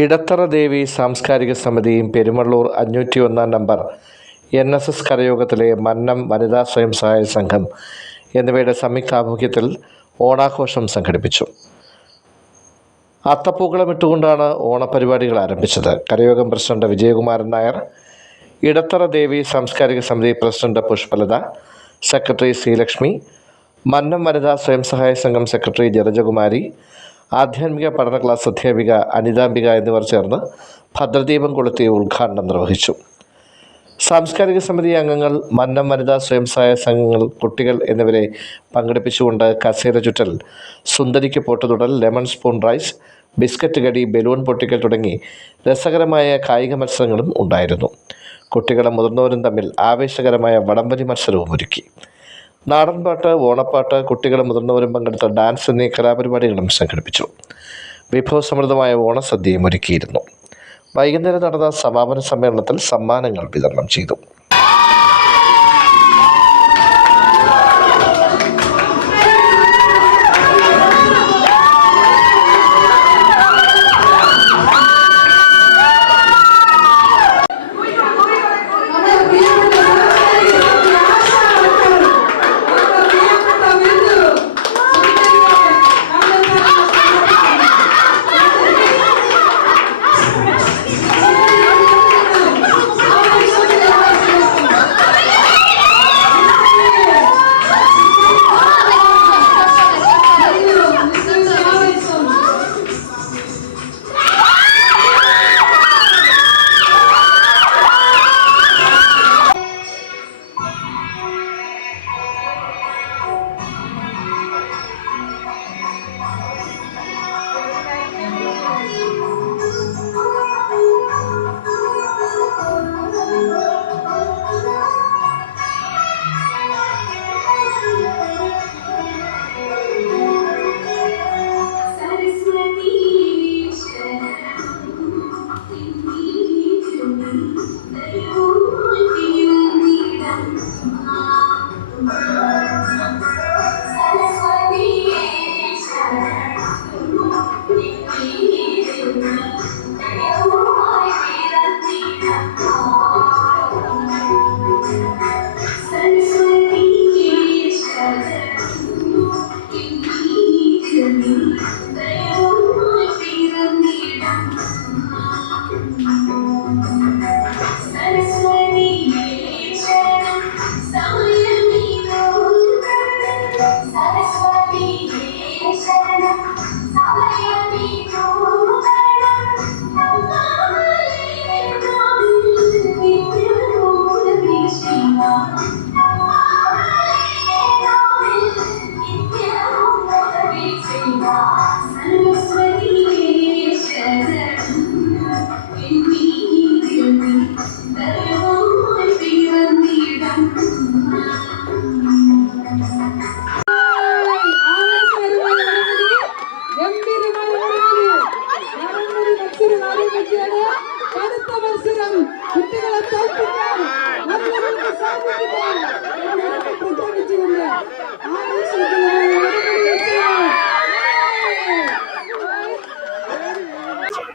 ഇടത്തറ ദേവി സാംസ്കാരിക സമിതിയും പെരുമള്ളൂർ അഞ്ഞൂറ്റി ഒന്നാം നമ്പർ എൻ എസ് എസ് കരയോഗത്തിലെ മന്നം വനിതാ സ്വയം സഹായ സംഘം എന്നിവയുടെ സംയുക്താഭിമുഖ്യത്തിൽ ഓണാഘോഷം സംഘടിപ്പിച്ചു. അത്തപ്പൂക്കളമിട്ടുകൊണ്ടാണ് ഓണപരിപാടികൾ ആരംഭിച്ചത്. കരയോഗം പ്രസിഡന്റ് വിജയകുമാരൻ നായർ ഇടത്തറ ദേവി സാംസ്കാരിക സമിതി പ്രസിഡന്റ് പുഷ്പലത സെക്രട്ടറി ശ്രീലക്ഷ്മി മന്നം വനിതാ സ്വയം സഹായ സംഘം സെക്രട്ടറി ജലജകുമാരി ആധ്യാത്മിക പഠന ക്ലാസ് അധ്യാപിക അനിതാംബിക എന്നിവർ ചേർന്ന് ഭദ്രദീപം കൊളുത്തി ഉദ്ഘാടനം നിർവഹിച്ചു. സാംസ്കാരിക സമിതി അംഗങ്ങൾ മന്നം വനിതാ സ്വയം സഹായ സംഘങ്ങൾ കുട്ടികൾ എന്നിവരെ പങ്കെടുപ്പിച്ചുകൊണ്ട് കസേര ചുറ്റൽ സുന്ദരിക്ക് പൊട്ടുതുടൽ ലെമൺ സ്പൂൺ റൈസ് ബിസ്ക്കറ്റ് കടി ബലൂൺ പൊട്ടിക്കൽ തുടങ്ങി രസകരമായ കായിക മത്സരങ്ങളും ഉണ്ടായിരുന്നു. കുട്ടികളും മുതിർന്നവരും തമ്മിൽ ആവേശകരമായ വടംവലി മത്സരവും ഒരുക്കി. നാടൻപാട്ട് ഓണപ്പാട്ട് കുട്ടികളും മുതിർന്നവരും പങ്കെടുത്ത ഡാൻസ് എന്നീ കലാപരിപാടികളും സംഘടിപ്പിച്ചു. വിഭവസമൃദ്ധമായ ഓണസദ്യയും ഒരുക്കിയിരുന്നു. വൈകുന്നേരം നടന്ന സമാപന സമ്മേളനത്തിൽ സമ്മാനങ്ങൾ വിതരണം ചെയ്തു.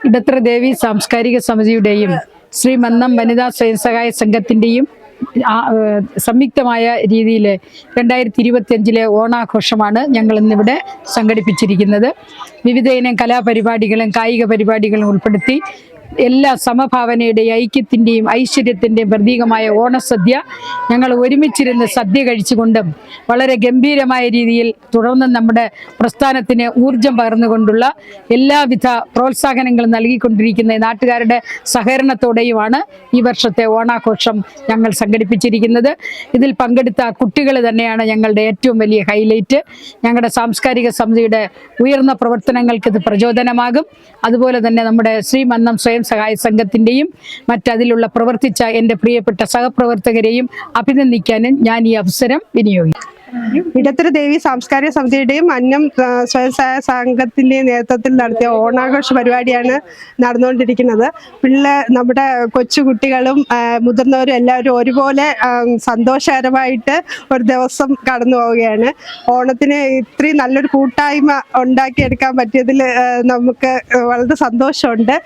ഇടത്ര ദേവി സാംസ്കാരിക സമിതിയുടെയും ശ്രീ മന്നം വനിതാ സ്വയം സഹായ സംഘത്തിന്റെയും സംയുക്തമായ രീതിയിൽ രണ്ടായിരത്തി ഇരുപത്തിയഞ്ചിലെ ഓണാഘോഷമാണ് ഞങ്ങൾ ഇന്നിവിടെ സംഘടിപ്പിച്ചിരിക്കുന്നത്. വിവിധ ഇനം കലാപരിപാടികളും കായിക പരിപാടികളും ഉൾപ്പെടുത്തി എല്ലാ സമഭാവനയുടെയും ഐക്യത്തിന്റെയും ഐശ്വര്യത്തിന്റെയും പ്രതീകമായ ഓണസദ്യ ഞങ്ങൾ ഒരുമിച്ചിരുന്ന് സദ്യ കഴിച്ചുകൊണ്ടും വളരെ ഗംഭീരമായ രീതിയിൽ തുടർന്ന് നമ്മുടെ പ്രസ്ഥാനത്തിന് ഊർജം പകർന്നുകൊണ്ടുള്ള എല്ലാവിധ പ്രോത്സാഹനങ്ങളും നൽകിക്കൊണ്ടിരിക്കുന്ന നാട്ടുകാരുടെ സഹകരണത്തോടെയുമാണ് ഈ വർഷത്തെ ഓണാഘോഷം ഞങ്ങൾ സംഘടിപ്പിച്ചിരിക്കുന്നത്. ഇതിൽ പങ്കെടുത്ത കുട്ടികൾ തന്നെയാണ് ഞങ്ങളുടെ ഏറ്റവും വലിയ ഹൈലൈറ്റ്. ഞങ്ങളുടെ സാംസ്കാരിക സമിതിയുടെ ഉയർന്ന പ്രവർത്തനങ്ങൾക്ക് ഇത് പ്രചോദനമാകും. അതുപോലെ തന്നെ നമ്മുടെ ശ്രീമന്നം സ്വയം സഹായ സംഘത്തിന്റെയും മറ്റതിലുള്ള പ്രവർത്തിച്ച എന്റെ പ്രിയപ്പെട്ട സഹപ്രവർത്തകരെയും അഭിനന്ദിക്കാനും ഞാൻ ഈ അവസരം വിനിയോഗിക്കും ഇടത്തര ദേവി സാംസ്കാരിക സമിതിയുടെയും അന്നം സ്വയം സഹായ സംഘത്തിന്റെയും നേതൃത്വത്തിൽ നടത്തിയ ഓണാഘോഷ പരിപാടിയാണ് നടന്നുകൊണ്ടിരിക്കുന്നത്. പിള്ളേ നമ്മുടെ കൊച്ചു കുട്ടികളും മുതിർന്നവരും എല്ലാവരും ഒരുപോലെ സന്തോഷകരമായിട്ട് ഒരു ദിവസം കടന്നു പോവുകയാണ്. ഓണത്തിന് ഇത്രയും നല്ലൊരു കൂട്ടായ്മ ഉണ്ടാക്കിയെടുക്കാൻ പറ്റിയതിൽ നമുക്ക് വളരെ സന്തോഷമുണ്ട്.